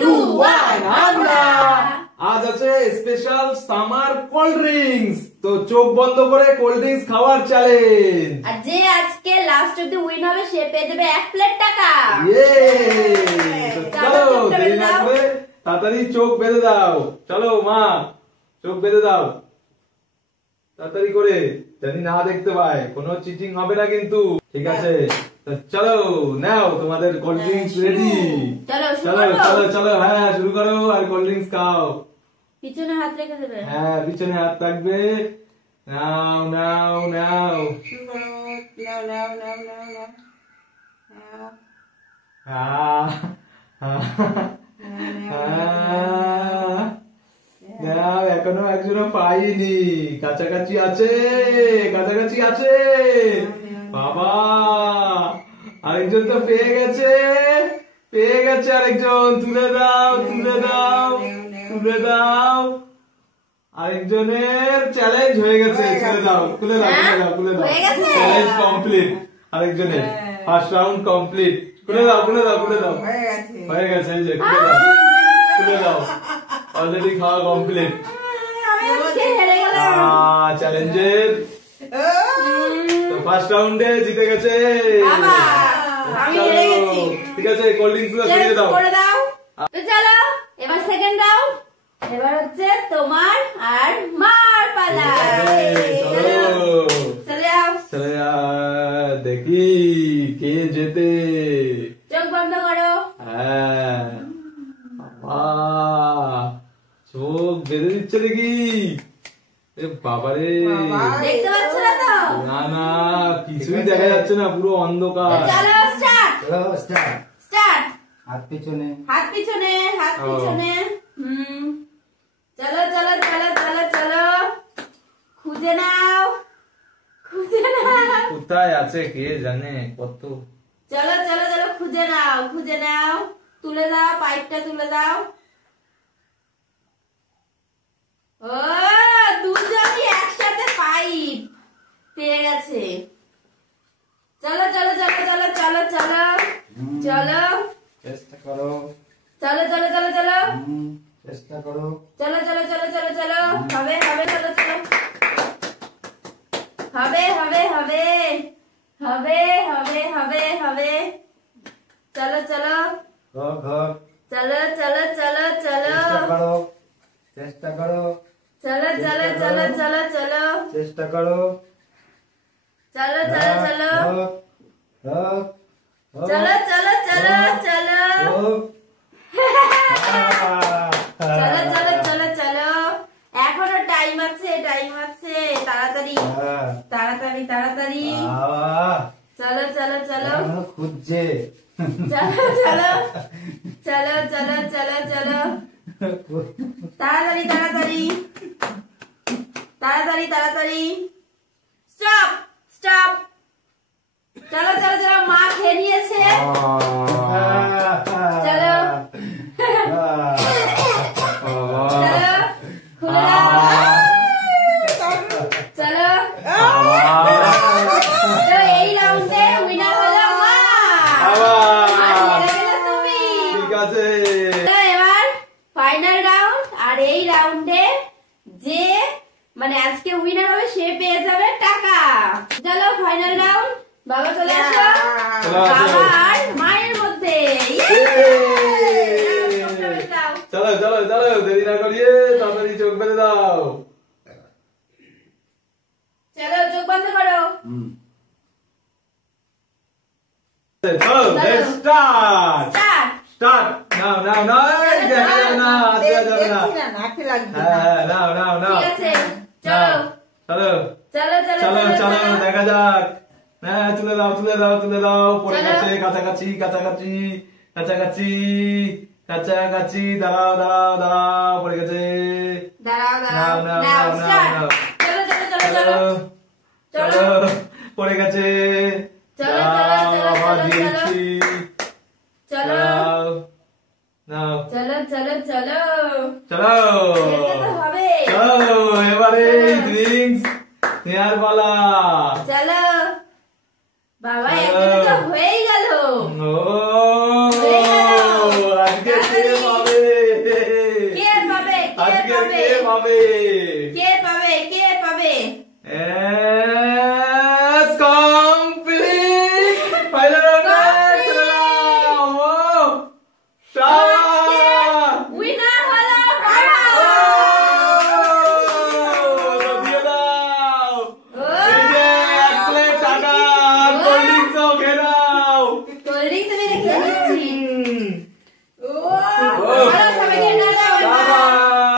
2 1 আমরা আজ আছে স্পেশাল সামার কোল্ড ড্রিঙ্কস। তো চোখ বন্ধ করে কোল্ড ড্রিঙ্কস খাওয়ার চ্যালেঞ্জ। আর যে আজকে লাস্ট অবধি উইন হবে সে পেয়ে যাবে 1 প্লেট টাকা। চলো দেরি না করে তাড়াতাড়ি চোখ বেঁধে দাও। চলো মা চোখ বেঁধে দাও তাড়াতাড়ি করে, জানি না দেখতে পাই। কোনো চিটিং হবে না কিন্তু, ঠিক আছে? চলো নাও তোমাদের কোল্ড ড্রিঙ্কস রেডি। চলো চলো চলো চলো, হ্যাঁ শুরু করো আর কোল্ড ড্রিঙ্কস খাও। পিছনে হাত রেখে দেবে। হ্যাঁ পিছনে হাত থাকবে। নাও নাও নাও নাও, এখনো একজনও পাইনি। কাছাকাছি আছে, কাছাকাছি আছে। বাবা আরেকজন তো পেয়ে গেছে, পেয়ে গেছে আরেকজন। তুলে দাও তুলে দাও তুলে দাও। আরেকজনের চ্যালেঞ্জ হয়ে গেছে, তুলে দাও তুলে দাও তুলে দাও তুলে দাও। চ্যালেঞ্জ কমপ্লিট, আরেকজনের ফার্স্ট রাউন্ড কমপ্লিট। তুলে দাও তুলে দাও তুলে দাও। হয়ে গেছে, এই যে তুলে দাও তুলে দাও। অলরেডি খাওয়া কমপ্লিট। চ্যালেঞ্জের ফার্স্ট রাউন্ডে জিতে গেছে। ঠিক আছে, কোল্ড ড্রিঙ্কস গুলো সরিয়ে দাও। তো চলো এবার সেকেন্ড রাউন্ড। এবার হচ্ছে তোমার আর মার পালা। চলে যাও চলে দেখি কে জেতে। চোখ বন্ধ করো। হ্যাঁ চোখ বেঁধে দিচ্ছে দেখি। বাবারে দেখতে পাচ্ছ না তো? না না কিছুই দেখা যাচ্ছে না, পুরো অন্ধকার। চলো স্টার্ট। স্টার্ট। হাত পিছনে হাত পিছনে হাত পিছনে। চলো চলো চলো চলো চলো, খুঁজে নাও খুঁজে নাও। কোথায় আছে কে জানে কত। চলো চলো চলো, খুঁজে নাও খুঁজে নাও। তুলে দাও পাইপটা, তুলে দাও। ও দুজনই একসাথে পাইপ পেয়ে গেছে। চলো চলো চলো চলো চলো চলো চলো, চেষ্টা করো। চলো চলো চলো চলো চেষ্টা করো। চলো চলো চলো চলো চলো। হবে হবে, চলো চলো। হবে হবে হবে হবে হবে হবে হবে। চলো চলো ঘর ঘর চলো চলো চলো চলো। চেষ্টা করো। চেষ্টা করো। চলো চলো চলো চলো চলো। চেষ্টা করো। চলো চলো চলো চলো চলো চলো চলো চলো চলো চলো চলো। এখনো টাইম আছে, টাইম আছে। তাড়াতাড়ি তাড়াতাড়ি তাড়াতাড়ি। চলো চলো চলো। খুঁজছে। চলো চলো চলো চলো চলো চলো। তাড়াতাড়ি তাড়াতাড়ি তাড়াতাড়ি তাড়াতাড়ি। Stop stop. চলো চলো চলো, মা খেয়ে নিয়েছে। চলো চলো খুলে দাও। চলো তো এই রাউন্ডে উইনার হলো মা। তুমি ঠিক আছে। তো এবার ফাইনাল রাউন্ড। আর এই রাউন্ডে যে মানে আজকে উইনার হবে সে পেয়ে যাবে টাকা। চলো ফাইনাল রাউন্ড। বাবা চলে আসো। বাবা আর মায়ের মধ্যে। চলো চলো চলো, দেরি না করিয়ে তাড়াতাড়ি চোখ বেঁধে দাও। চলো চোখ বন্ধ করো। চলো let's start. Start start. Now now now, দেখা যাবে না, দেওয়া যাবে না। হ্যাঁ নাও নাও নাও। ঠিক আছে চলো চলো চলো চলো চলো চলো চলো, দেখা যাক। হ্যাঁ তুলে দাও তুলে দাও তুলে দাও। পড়ে চলো। গেছে, কাছাকাছি কাছাকাছি কাছাকাছি কাছাকাছি। দাঁড়াও দাঁড়াও দাঁড়াও, পড়ে গেছে। দাঁড়াও নাও দাঁড়াও নাও নাও নাও স্টার্ট। নাও। চলো চলো চলো চলো চলো চলো, পড়ে গেছে। চলো, দাও, চলো, আবার চলো, দিয়েছি। চলো দাও, নাও চলো চলো চলো। চলো খেলতে তো হবে। চলো, এবারে ড্রিঙ্কস নেয়ার পালা। চলো বাবা, একদিনে তো হয়েই গেল। ও আজকে কে পাবে? আজকে কে পাবে কে পাবে কে পাবে এ